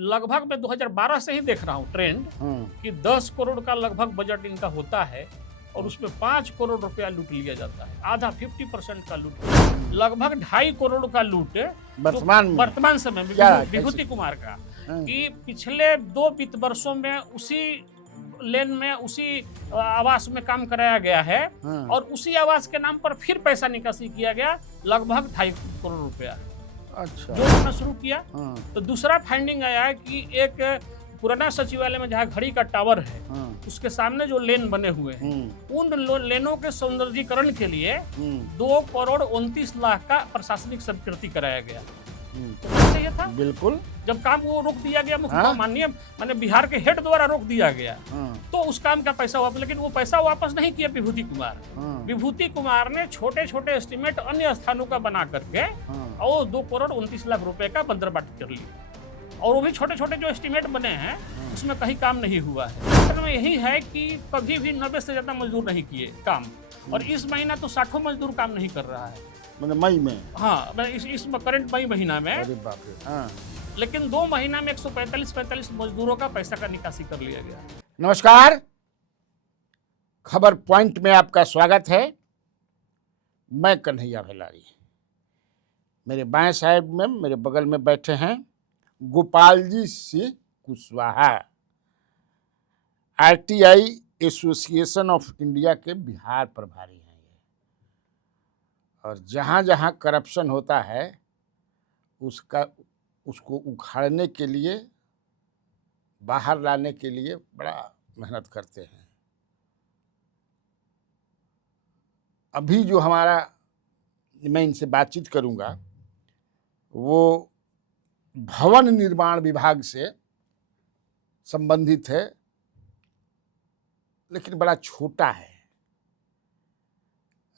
लगभग मैं 2012 से ही देख रहा हूँ ट्रेंड कि 10 करोड़ का लगभग बजट इनका होता है और उसमें 5 करोड़ रुपया लूट लिया जाता है, आधा 50% का लूट, लगभग 2.5 करोड़ का लूट वर्तमान समय में विभूति कुमार का, कि पिछले 2 वित्त वर्षों में उसी लेन में उसी आवास में काम कराया गया है और उसी आवास के नाम पर फिर पैसा निकासी किया गया लगभग 2.5 करोड़ रुपया। अच्छा, जो हमने शुरू किया। तो दूसरा फाइंडिंग आया है कि एक पुराना सचिवालय में जहाँ घड़ी का टावर है उसके सामने जो लेन बने हुए हैं उन लेनों के सौंदर्यीकरण के लिए 2 करोड़ 29 लाख का प्रशासनिक स्वीकृति कराया गया। तो ये था बिल्कुल, जब काम वो रोक दिया गया मुख्य माननीय माने बिहार के हेड द्वारा रोक दिया गया तो उस काम का पैसा वापस, लेकिन वो पैसा वापस नहीं किया विभूति कुमार। विभूति कुमार ने छोटे छोटे एस्टीमेट अन्य स्थानों का बना करके और 2 करोड़ 29 लाख रुपए का बंदरबाट कर लिया, और वो भी छोटे छोटे जो एस्टीमेट बने हैं उसमें कहीं काम नहीं हुआ है। तो यही है कि कभी भी 90 से ज्यादा मजदूर नहीं किए काम, और इस महीना तो 60 मजदूर काम नहीं कर रहा है, मतलब मई में। हाँ, इस करंट मई महीना में। अरे बाप रे। हाँ। लेकिन 2 महीना में 145 मजदूरों का पैसा का निकासी कर लिया गया। नमस्कार, खबर पॉइंट में आपका स्वागत है। मैं कन्हैया भेलारी। मेरे बाएं साइड में मेरे बगल में बैठे हैं Gopal ji Singh Kushwaha, RTI association of India के बिहार प्रभारी हैं ये। और जहाँ जहाँ करप्शन होता है उसको उखाड़ने के लिए, बाहर लाने के लिए बड़ा मेहनत करते हैं। अभी जो मैं इनसे बातचीत करूंगा वो भवन निर्माण विभाग से संबंधित है, लेकिन बड़ा छोटा है।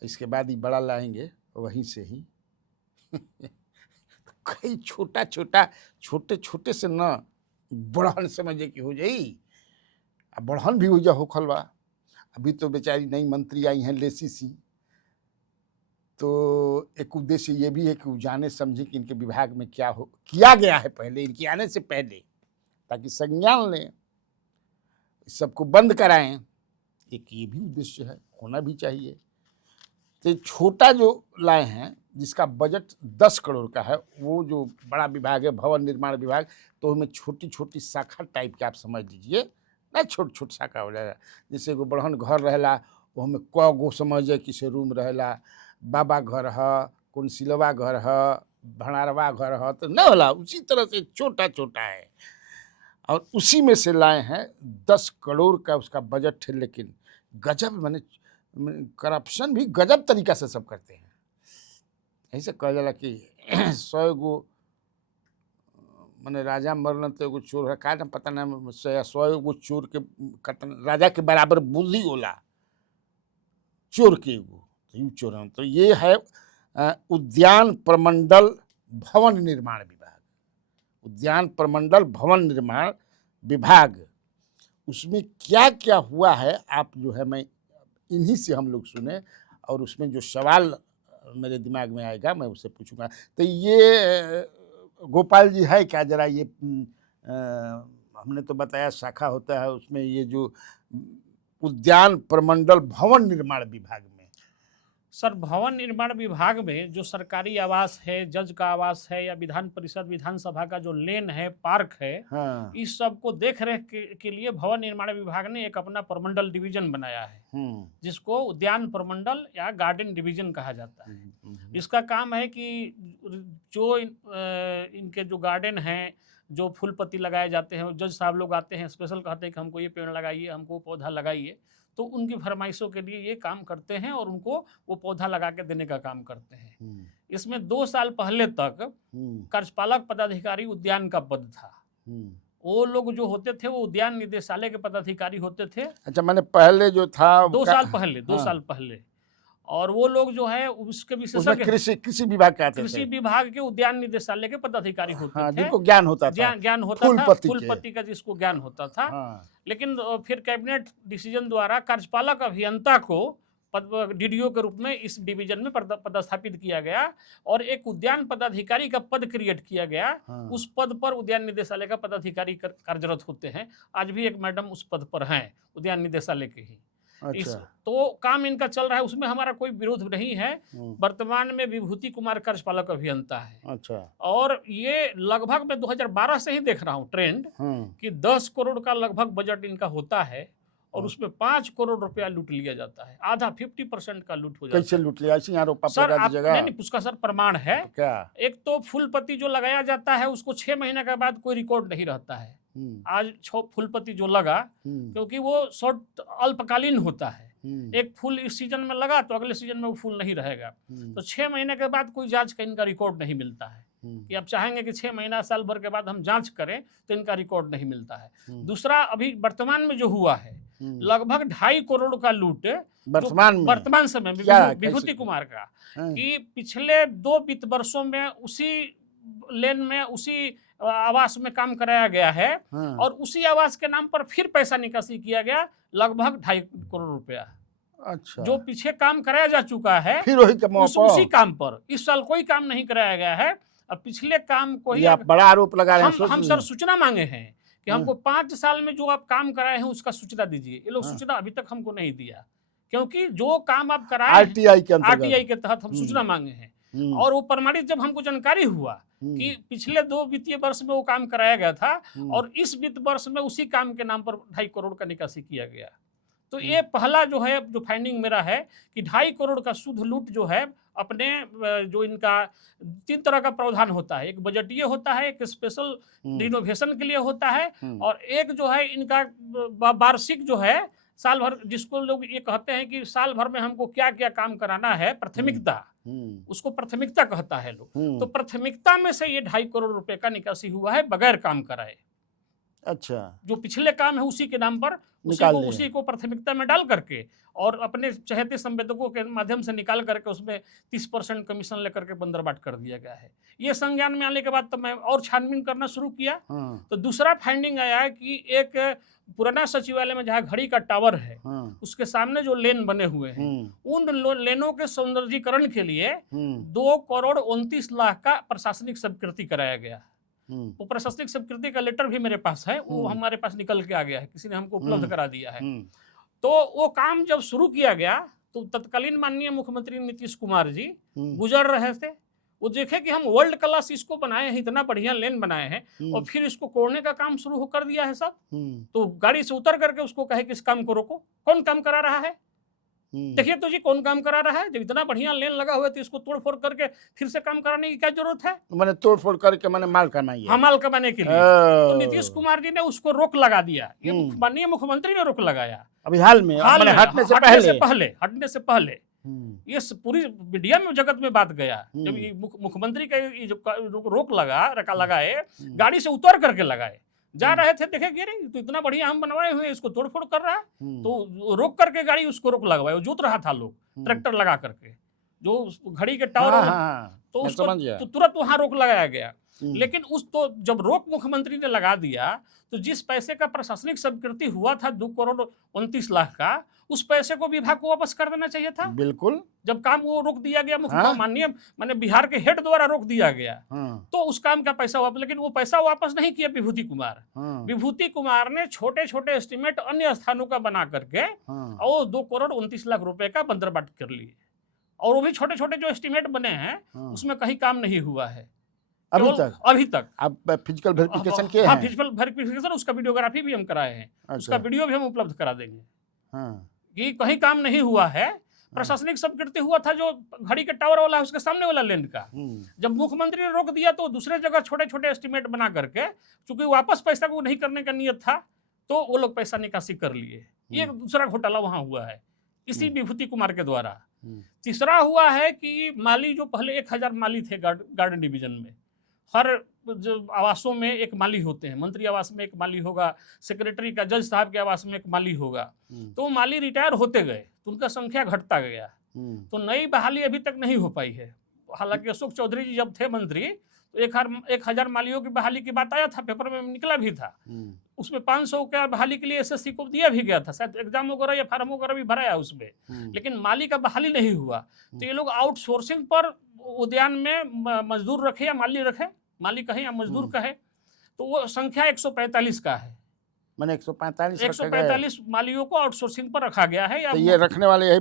इसके बाद ही बड़ा लाएंगे वहीं से ही। कई छोटे छोटे से न बढ़न समझे कि हो जाई, अब बढ़न भी हो जा हो खलवा। अभी तो बेचारी नई मंत्री आई हैं लेसी सिंह, तो एक उद्देश्य ये भी है कि वो जाने समझे कि इनके विभाग में क्या किया गया है पहले, इनके आने से पहले, ताकि संज्ञान लें, सबको बंद कराएं। एक ये भी उद्देश्य है, होना भी चाहिए। तो छोटा जो लाए हैं जिसका बजट 10 करोड़ का है, वो जो बड़ा विभाग है भवन निर्माण विभाग, तो उसमें छोटी छोटी शाखा टाइप के आप समझ लीजिए ना, छोट शाखा हो जाएगा। जैसे एगो बड़हन घर रहेला वो हमें क गो समझे किसे रूम रहेला, बाबा घर है, कौन सिलवा घर है, भंडारवा घर है, तो न होला, उसी तरह से छोटा छोटा है। और उसी में से लाए हैं 10 करोड़ का उसका बजट है। लेकिन गजब, माने करप्शन भी गजब तरीका से सब करते हैं। ऐसे कहा जाला कि 100 गो माने राजा मरल तो एगो चोर है, का ना पता ना 100 गो चोर के राजा के बराबर बुद्धि होला चोर के एगो, तो चोर। तो ये है उद्यान प्रमंडल भवन निर्माण विभाग, उद्यान प्रमंडल भवन निर्माण विभाग। उसमें क्या क्या हुआ है आप जो है मैं इन्हीं से हम लोग सुने, और उसमें जो सवाल मेरे दिमाग में आएगा मैं उससे पूछूंगा। तो ये गोपाल जी है क्या, जरा ये हमने तो बताया शाखा होता है, उसमें ये जो उद्यान प्रमंडल भवन निर्माण विभाग में। सर, भवन निर्माण विभाग में जो सरकारी आवास है, जज का आवास है, या विधान परिषद विधानसभा का जो लेन है, पार्क है, हाँ, इस सब को देख रेख के लिए भवन निर्माण विभाग ने एक अपना प्रमंडल डिवीजन बनाया है, जिसको उद्यान प्रमंडल या गार्डन डिवीजन कहा जाता है। इसका काम है कि जो इनके जो गार्डन हैं, जो फूल पत्ती लगाए जाते हैं, जज साहब लोग आते हैं, स्पेशल कहते हैं कि हमको ये पेड़ लगाइए, हमको पौधा लगाइए, तो उनकी फरमाइशों के लिए ये काम करते हैं और उनको वो पौधा लगा के देने का काम करते हैं। इसमें 2 साल पहले तक कार्यपालक पदाधिकारी उद्यान का पद था। वो लोग जो होते थे वो उद्यान निदेशालय के पदाधिकारी होते थे। अच्छा, मैंने पहले जो था 2 साल पहले, और वो लोग जो है उसके विशेषज्ञ कृषि विभाग का, कृषि विभाग के उद्यान निदेशालय के पदाधिकारी होते थे, जिनको ज्ञान होता था, फूल पत्ती का जिसको ज्ञान होता था। लेकिन फिर कैबिनेट डिसीजन द्वारा कार्यपालक अभियंता को डीडीओ के रूप में इस डिवीजन में पदस्थापित किया गया और एक उद्यान पदाधिकारी का पद क्रिएट किया गया। उस पद पर उद्यान निदेशालय का पदाधिकारी कार्यरत होते हैं। आज भी एक मैडम उस पद पर हैं, उद्यान निदेशालय के ही। अच्छा। तो काम इनका चल रहा है, उसमें हमारा कोई विरोध नहीं है। वर्तमान में विभूति कुमार कार्यपालक अभियंता है। अच्छा। और ये लगभग मैं 2012 से ही देख रहा हूँ ट्रेंड कि 10 करोड़ का लगभग बजट इनका होता है और उसमें 5 करोड़ रुपया लूट लिया जाता है। आधा 50% का लूट हो जाता है। कैसे लूट लिया? ऐसे आरोप सर लगा दीजिएगा। नहीं, उसका सर प्रमाण है। क्या? एक तो फूलपति जो लगाया जाता है उसको 6 महीने के बाद कोई रिकॉर्ड नहीं रहता है। आज फूलपति जो लगा, क्योंकि वो शॉर्ट अल्पकालीन होता है। एक फूल इस सीजन में लगा तो अगले सीजन में वो फूल नहीं रहेगा। तो 6 महीने के बाद कोई जांच का इनका रिकॉर्ड नहीं मिलता है कि आप चाहेंगे कि 6 महीना साल भर के बाद हम जांच करें तो इनका रिकॉर्ड नहीं मिलता है। दूसरा, अभी वर्तमान में जो हुआ है लगभग 2.5 करोड़ का लूट वर्तमान समय में विभूति कुमार का, कि पिछले 2 वित्त वर्षों में उसी लेन में उसी आवास में काम कराया गया है और उसी आवास के नाम पर फिर पैसा निकासी किया गया लगभग 2.5 करोड़ रुपया। अच्छा। जो पीछे काम कराया जा चुका है फिर वही उसी काम पर इस साल कोई काम नहीं कराया गया है। अब पिछले काम को ही आप बड़ा आरोप लगा रहे हैं। हम सर सूचना मांगे हैं कि हमको 5 साल में जो आप काम कराए हैं उसका सूचना दीजिए। ये लोग सूचना अभी तक हमको नहीं दिया, क्योंकि जो काम आप कराए आरटीआई के तहत हम सूचना मांगे हैं और वो प्रमाणित जब हमको जानकारी हुआ कि पिछले 2 वित्तीय वर्ष में वो काम कराया गया था और इस वित्त वर्ष में उसी काम के नाम पर 2.5 करोड़ का निकासी किया गया। तो ये पहला जो है जो फाइंडिंग मेरा है कि 2.5 करोड़ का शुद्ध लूट जो है अपने जो इनका 3 तरह का प्रावधान होता है। एक बजटीय होता है, एक स्पेशल रिनोवेशन के लिए होता है और एक जो है इनका वार्षिक जो है साल भर, जिसको लोग ये कहते हैं कि साल भर में हमको क्या क्या काम कराना है, प्राथमिकता, उसको प्राथमिकता कहता है लोग। तो प्राथमिकता में से ये 2.5 करोड़ रुपए का निकासी हुआ है बगैर काम कराए। अच्छा। जो पिछले काम है उसी के नाम पर उसी को प्राथमिकता में डाल करके और अपने चहेते संवेदकों के माध्यम से निकाल करके उसमें 30% कमीशन लेकर के बंदरबाट कर दिया गया है। ये संज्ञान में आने के बाद तो मैं और छानबीन करना शुरू किया। तो दूसरा फाइंडिंग आया है कि एक पुराना सचिवालय में जहाँ घड़ी का टावर है उसके सामने जो लेन बने हुए हैं उन लेनों के सौंदर्यीकरण के लिए 2 करोड़ 29 लाख का प्रशासनिक स्वीकृति कराया गया। वो प्रशासनिक स्वीकृति का लेटर भी मेरे पास है, वो हमारे पास निकल के आ गया है, किसी ने हमको उपलब्ध करा दिया है। तो वो काम जब शुरू किया गया तो तत्कालीन माननीय मुख्यमंत्री नीतीश कुमार जी गुजर रहे थे। वो देखे कि हम वर्ल्ड क्लास इसको बनाए हैं, इतना बढ़िया लेन बनाए हैं और फिर इसको कोड़ने का काम शुरू कर दिया है सब। तो गाड़ी से उतर करके उसको कहे कि इस काम को रोको। कौन काम करा रहा है? देखिए तो जी कौन काम करा रहा है? जब इतना बढ़िया लेन लगा हुआ है तो इसको तोड़फोड़ करके फिर से काम कराने की क्या जरूरत है? मैंने तोड़फोड़ करके मैंने माल कमाई है। माल कमाने के लिए तो नीतीश कुमार जी ने उसको रोक लगा दिया। ये माननीय मुख्यमंत्री ने रोक लगाया अभी हाल में हटने से पहले। ये पूरी मीडिया में जगत में बात गया जब ये मुख्यमंत्री का ये जो रोक लगाए, गाड़ी से उतर करके लगाए, जा रहे थे, देखे कि तो इतना बढ़िया हम बनवाए हुए इसको तोड़फोड़ कर रहा है। तो रोक करके गाड़ी उसको रोक लगवाए, जोत रहा था लोग ट्रैक्टर लगा करके जो घड़ी के टावर, तो उसको तुरंत वहां रोक लगाया गया। लेकिन तो जब रोक मुख्यमंत्री ने लगा दिया तो जिस पैसे का प्रशासनिक स्वीकृति हुआ था 2 करोड़ 29 लाख का, उस पैसे को विभाग को वापस कर देना चाहिए था। बिल्कुल। जब काम वो रोक दिया गया माननीय माने बिहार के हेड द्वारा रोक दिया गया तो उस काम का पैसा वापस, लेकिन वो पैसा वापस नहीं किया विभूति कुमार। विभूति कुमार ने छोटे छोटे एस्टिमेट अन्य स्थानों का बना करके और 2 करोड़ 29 लाख रुपए का बंदरबाट कर लिए। और वो भी छोटे छोटे जो एस्टिमेट बने हैं उसमें कहीं काम नहीं हुआ है अभी तक। आप फिजिकल वेरिफिकेशन किए हैं? हाँ, फिजिकल वेरिफिकेशन, उसका वीडियोग्राफी भी हम कराए हैं। अच्छा। उसका वीडियो भी हम उपलब्ध करा देंगे। कि कहीं काम नहीं हुआ है। प्रशासनिक स्वीकृति हुआ था जो घड़ी के टावर वाला है उसके सामने वाला लैंड का। जब मुख्यमंत्री ने रोक दिया तो दूसरे जगह छोटे छोटे एस्टिमेट बना करके, चूंकि वापस पैसा को नहीं करने का नियत था, तो वो लोग पैसा निकासी कर लिए। ये दूसरा घोटाला वहां हुआ है इसी विभूति कुमार के द्वारा। तीसरा हुआ है कि माली, जो पहले 1000 माली थे गार्डन डिवीजन में, हर जो आवासों में एक माली होते हैं, मंत्री आवास में एक माली होगा, सेक्रेटरी का, जज साहब के आवास में एक माली होगा। तो माली रिटायर होते गए तो उनका संख्या घटता गया, तो नई बहाली अभी तक नहीं हो पाई है। हालांकि अशोक चौधरी जी जब थे मंत्री तो 1000 मालियों की बहाली की बात आया था, पेपर में निकला भी था। उसमें 500 का बहाली के लिए एसएससी को दिया भी गया था, शायद एग्जाम वगैरह या फार्म वगैरह भी भराया उसमें, लेकिन माली का बहाली नहीं हुआ। तो ये लोग आउटसोर्सिंग पर उद्यान में मजदूर रखे या माली रखे, माली कहे या मजदूर कहे, तो वो संख्या 145 का है। मैंने 145 मालियों को आउटसोर्सिंग पर रखा गया है। तो ये रखने वाले यही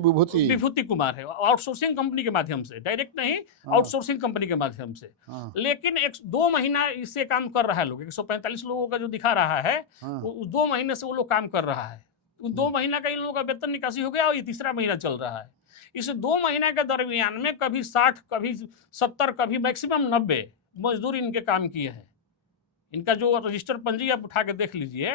विभूति कुमार है, आउटसोर्सिंग कंपनी के माध्यम से, डायरेक्ट नहीं, आउटसोर्सिंग कंपनी के माध्यम से। लेकिन 2 महीना इससे काम कर रहा है लोग, 145 लोगों का जो दिखा रहा है, 2 महीने से वो लोग काम कर रहा है। 2 महीना का इन लोगों का वेतन निकासी हो गया और ये तीसरा महीना चल रहा है। इस 2 महीने के दरमियान में कभी 60, कभी 70, कभी मैक्सिमम 90 मजदूर इनके काम किए हैं। इनका जो रजिस्टर पंजी आप उठा के देख लीजिए,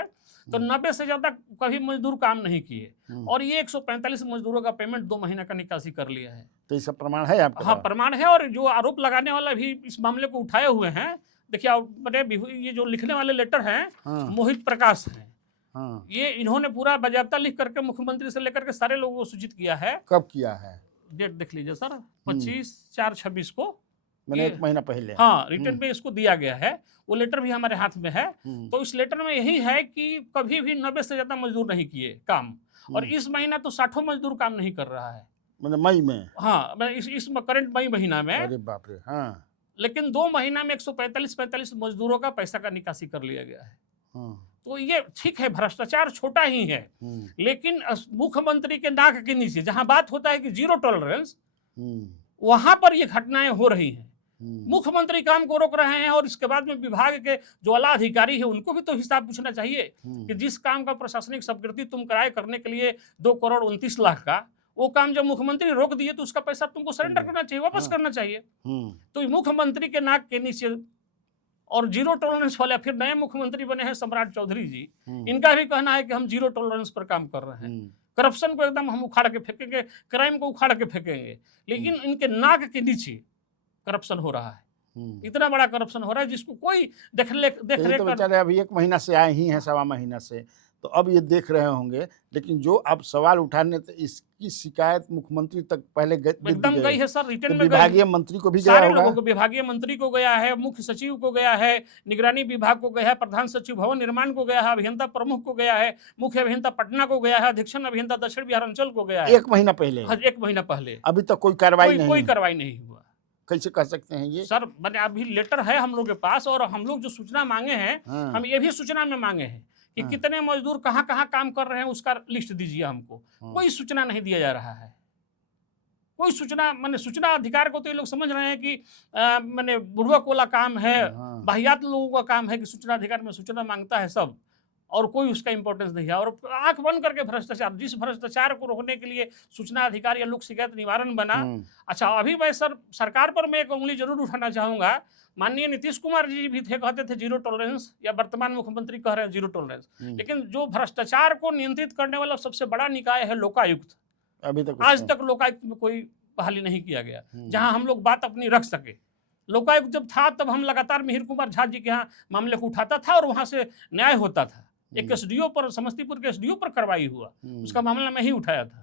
तो 90 से ज्यादा कभी मजदूर काम नहीं किए, और ये 145 मजदूरों का पेमेंट 2 महीने का निकासी कर लिया है। तो ये सब प्रमाण है आपके? हाँ, प्रमाण है। और जो आरोप लगाने वाला भी इस मामले को उठाए हुए हैं, देखिए ये जो लिखने वाले लेटर हैं, मोहित प्रकाश हैं। ये इन्होंने पूरा बाजाबता लिख करके मुख्यमंत्री से लेकर के सारे लोगों को सूचित किया है। कब किया है? डेट देख लीजिए सर, 25/4/26 को, मैंने 1 महीना पहले। हाँ, रिटर्न पे इसको दिया गया है। वो लेटर भी हमारे हाथ में है। तो इस लेटर में यही है कि कभी भी 90 से ज्यादा मजदूर नहीं किए काम, और इस महीना तो 60 मजदूर काम नहीं कर रहा है, मतलब मई में। हाँ, इस करंट मई महीना में। अरे बाप रे। हाँ। लेकिन 2 महीना में 145 मजदूरों का पैसा का निकासी कर लिया गया है। तो ये ठीक है, भ्रष्टाचार छोटा ही है, लेकिन मुख्यमंत्री के नाक के नीचे जहां बात होता है कि जीरो टॉलरेंस, वहां पर ये घटनाएं हो रही हैं। मुख्यमंत्री काम को रोक रहे हैं, और इसके बाद में विभाग के जो आला अधिकारी है उनको भी तो हिसाब पूछना चाहिए कि जिस काम का प्रशासनिक स्वीकृति तुम कराए करने के लिए 2,29,00,000 का, वो काम जब मुख्यमंत्री रोक दिए तो उसका पैसा तुमको सरेंडर करना चाहिए, वापस करना चाहिए। तो मुख्यमंत्री के नाक के नीचे और जीरो टॉलरेंस वाले फिर नए मुख्यमंत्री बने हैं सम्राट चौधरी जी, इनका भी कहना है कि हम जीरो टॉलरेंस पर काम कर रहे हैं, करप्शन को एकदम हम उखाड़ के फेंकेंगे, क्राइम को उखाड़ के फेंकेंगे। लेकिन इनके नाक के नीचे करप्शन हो रहा है, इतना बड़ा करप्शन हो रहा है जिसको कोई देख रेख तो बेचारे अभी 1 महीना से आए ही हैं, 1.25 महीना से, तो अब ये देख रहे होंगे। लेकिन जो अब सवाल उठाने, तो इसकी शिकायत मुख्यमंत्री तक पहले एकदम गई है सर, रिटर्न में विभागीय मंत्री को भी गया सारे होगा। लोगों को, विभागीय मंत्री को गया है, मुख्य सचिव को गया है, निगरानी विभाग को गया है, प्रधान सचिव भवन निर्माण को गया है, अभियंता प्रमुख को गया है, मुख्य अभियंता पटना को गया है, अधीक्षण अभियंता दक्षिण बिहार अंचल को गया है। 1 महीना पहले? 1 महीना पहले। अभी तक कोई कार्रवाई नहीं हुआ। कैसे कह सकते हैं ये सर? मैंने अभी लेटर है हम लोग के पास, और हम लोग जो सूचना मांगे हैं, हम ये भी सूचना में मांगे हैं कि कितने मजदूर कहाँ कहाँ काम कर रहे हैं, उसका लिस्ट दीजिए हमको। कोई सूचना नहीं दिया जा रहा है, कोई सूचना। मैंने सूचना अधिकार को तो ये लोग समझ रहे हैं कि मैंने बुढ़वा वाला काम है, बाहियात लोगों का काम है कि सूचना अधिकार में सूचना मांगता है सब, और कोई उसका इंपॉर्टेंस नहीं है। और आंख बंद करके भ्रष्टाचार, जिस भ्रष्टाचार को रोकने के लिए सूचना अधिकार या लोक शिकायत निवारण बना। अच्छा, अभी मैं सरकार पर मैं एक उंगली जरूर उठाना चाहूंगा। माननीय नीतीश कुमार जी भी थे, कहते थे जीरो टॉलरेंस, या वर्तमान मुख्यमंत्री कह रहे हैं जीरो टॉलरेंस, लेकिन जो भ्रष्टाचार को नियंत्रित करने वाला सबसे बड़ा निकाय है लोकायुक्त। अभी तक आज तक लोकायुक्त में कोई बहाली नहीं किया गया जहां हम लोग बात अपनी रख सके। लोकायुक्त जब था तब हम लगातार मिहिर कुमार झा जी के यहाँ मामले को उठाता था, और वहां से न्याय होता था। एक एसडीओ पर, समस्तीपुर के एसडीओ पर कार्रवाई हुआ, उसका मामला मैं ही उठाया था।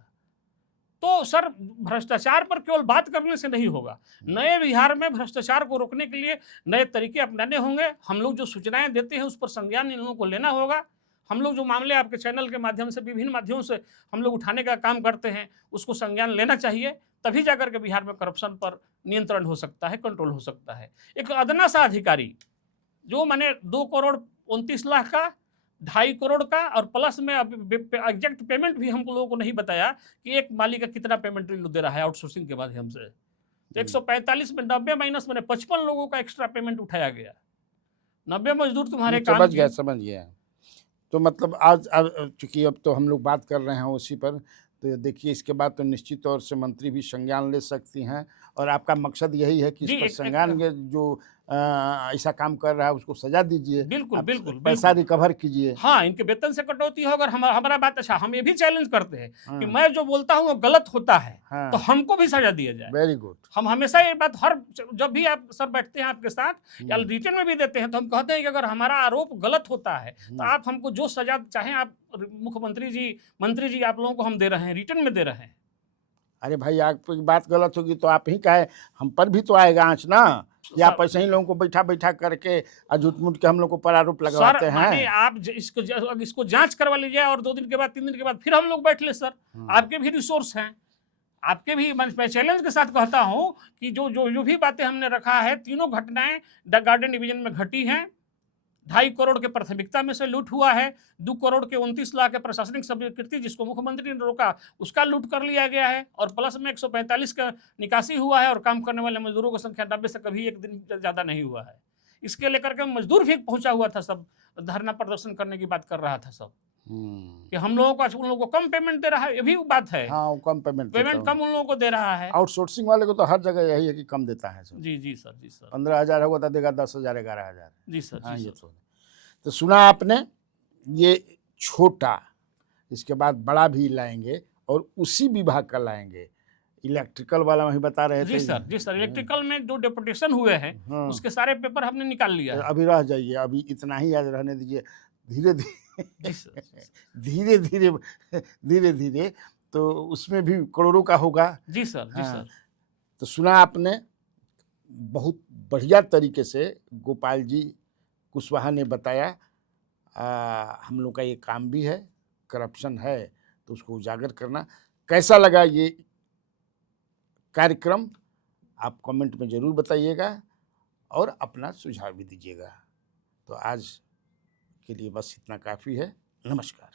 तो सर, भ्रष्टाचार पर केवल बात करने से नहीं होगा। नए बिहार में भ्रष्टाचार को रोकने के लिए नए तरीके अपनाने होंगे। हम लोग जो सूचनाएं देते हैं उस पर संज्ञान इन लोगों को लेना होगा। हम लोग जो मामले आपके चैनल के माध्यम से, विभिन्न माध्यमों से हम लोग उठाने का काम करते हैं, उसको संज्ञान लेना चाहिए। तभी जाकर के बिहार में करप्शन पर नियंत्रण हो सकता है, कंट्रोल हो सकता है। एक अदना सा अधिकारी जो मैंने 2,29,00,000 का, 2.5 करोड़ का, और प्लस में एग्जैक्ट पेमेंट भी हम लोगों को नहीं बताया कि एक मालिक का कितना पेमेंट दे रहा है आउटसोर्सिंग के माध्यम से। तो 145 में 90 माइनस मैंने 55 लोगों का एक्स्ट्रा पेमेंट उठाया गया। 90 मजदूर तुम्हारे काम। समझ गया। तो मतलब आज चूंकि अब तो हम लोग बात कर रहे हैं उसी पर, तो देखिए इसके बाद तो निश्चित तौर से मंत्री भी संज्ञान ले सकती हैं, और आपका मकसद यही है कि इस पर संज्ञान के जो ऐसा काम कर रहा है उसको सजा दीजिए। बिल्कुल पैसा रिकवर कीजिए। हाँ, इनके वेतन से कटौती हो। अगर हमारा बात, अच्छा, हम ये भी चैलेंज करते हैं कि मैं जो बोलता हूँ वो गलत होता है, तो हमको भी सजा दिया जाए। Very good. हम हमेशा ये बात, जब भी आप सर बैठते हैं आपके साथ या रिटर्न में भी देते हैं, तो हम कहते हैं कि अगर हमारा आरोप गलत होता है तो आप हमको जो सजा चाहें, आप मुख्यमंत्री जी, मंत्री जी, आप लोगों को हम दे रहे हैं, रिटर्न में दे रहे हैं। अरे भाई आपकी बात गलत होगी तो आप ही कहे, हम पर भी तो आएगा आँच ना, या आप ऐसे ही लोगों को बैठा बैठा करके झूठ मूठ के हम लोग को प्रारूप लगवाते सर माने हैं। आप इसको जांच करवा लीजिए और 2 दिन के बाद 3 दिन के बाद फिर हम लोग बैठ ले सर। आपके भी रिसोर्स हैं, आपके भी, मैं चैलेंज के साथ कहता हूं कि जो भी बातें हमने रखा है, तीनों घटनाएं द गार्डन डिवीजन में घटी हैं। 2.5 करोड़ के प्राथमिकता में से लूट हुआ है, 2 करोड़ के 29 लाख के प्रशासनिक स्वीकृति जिसको मुख्यमंत्री ने रोका उसका लूट कर लिया गया है, और प्लस में 145 का निकासी हुआ है, और काम करने वाले मजदूरों की संख्या 90 से कभी एक दिन ज़्यादा नहीं हुआ है। इसके लेकर के मजदूर भी पहुंचा हुआ था, सब धरना प्रदर्शन करने की बात कर रहा था सब, कि हम लोगों को उन लोगों को कम पेमेंट दे रहा है, ये भी बात है। हाँ, वो कम पेमेंट कम उन लोगों को दे रहा है। आउटसोर्सिंग वाले को तो हर जगह यही है कि कम देता है सर। जी जी सर, जी सर। 15,000 होगा तो देगा 10,000 11,000। जी सर, हाँ, जी ये सर। तो सुना आपने, ये छोटा, इसके बाद बड़ा भी लाएंगे और उसी विभाग का लाएंगे। इलेक्ट्रिकल वाला वही बता रहे थे। जी सर, जी सर। इलेक्ट्रिकल में जो डेपुटेशन हुए हैं उसके सारे पेपर हमने निकाल लिया है। अभी रह जाइए, अभी इतना ही आज रहने दीजिए, धीरे धीरे जी सर, धीरे धीरे धीरे धीरे तो उसमें भी करोड़ों का होगा। जी सर, जी सर। तो सुना आपने, बहुत बढ़िया तरीके से गोपाल जी कुशवाहा ने बताया। हम लोग का ये काम भी है, करप्शन है तो उसको उजागर करना। कैसा लगा ये कार्यक्रम आप कमेंट में ज़रूर बताइएगा और अपना सुझाव भी दीजिएगा। तो आज के लिए बस इतना काफ़ी है। नमस्कार।